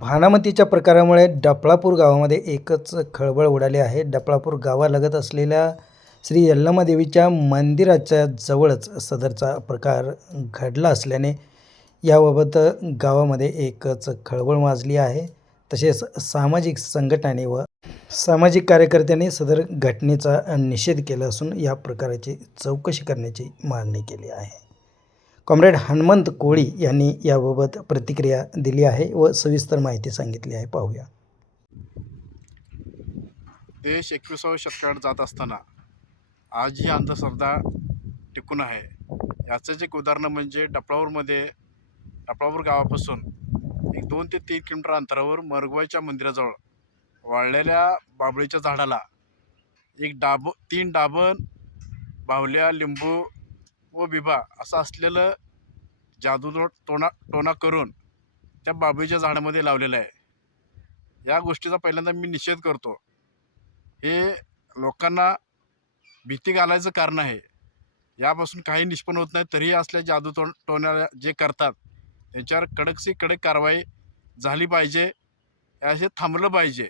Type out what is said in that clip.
भानामतीच्या प्रकारामुळे डपळापूर गावामध्ये एकच खळबळ उडाली आहे. डपळापूर गावालगत असलेल्या श्री यल्लमादेवीच्या मंदिराच्या जवळच सदरचा प्रकार घडला असल्याने याबाबत गावामध्ये एकच खळबळ माजली आहे. तसेच सामाजिक संघटनाने व सामाजिक कार्यकर्त्यांनी सदर घटनेचा निषेध केला असून या प्रकाराची चौकशी करण्याची मागणी केली आहे. कॉम्रेड हनुमंत कोळी यांनी याबाबत प्रतिक्रिया दिली आहे व सविस्तर माहिती सांगितली आहे. पाहूया. देश एकविसाव्या शतकात जात असताना आज ही अंधश्रद्धा टिकून आहे. याचंच एक उदाहरण म्हणजे टपळावरमध्ये टपळावर गावापासून एक दोन ते तीन किलोमीटर अंतरावर मरगवाईच्या मंदिराजवळ वाळलेल्या बाबळीच्या झाडाला एक डाब तीन डाबन बाहुल्या लिंबू व बिबा असं असलेलं जादू टोना टोना करून त्या बाबळीच्या झाडामध्ये लावलेलं आहे. या गोष्टीचा पहिल्यांदा मी निषेध करतो. हे लोकांना भीती घालायचं कारण आहे. यापासून काही निष्पन्न होत नाही. तरीही असल्या जादू टो टोण्याला जे करतात त्यांच्यावर कडकशी कडक कारवाई झाली पाहिजे असे थांबलं पाहिजे.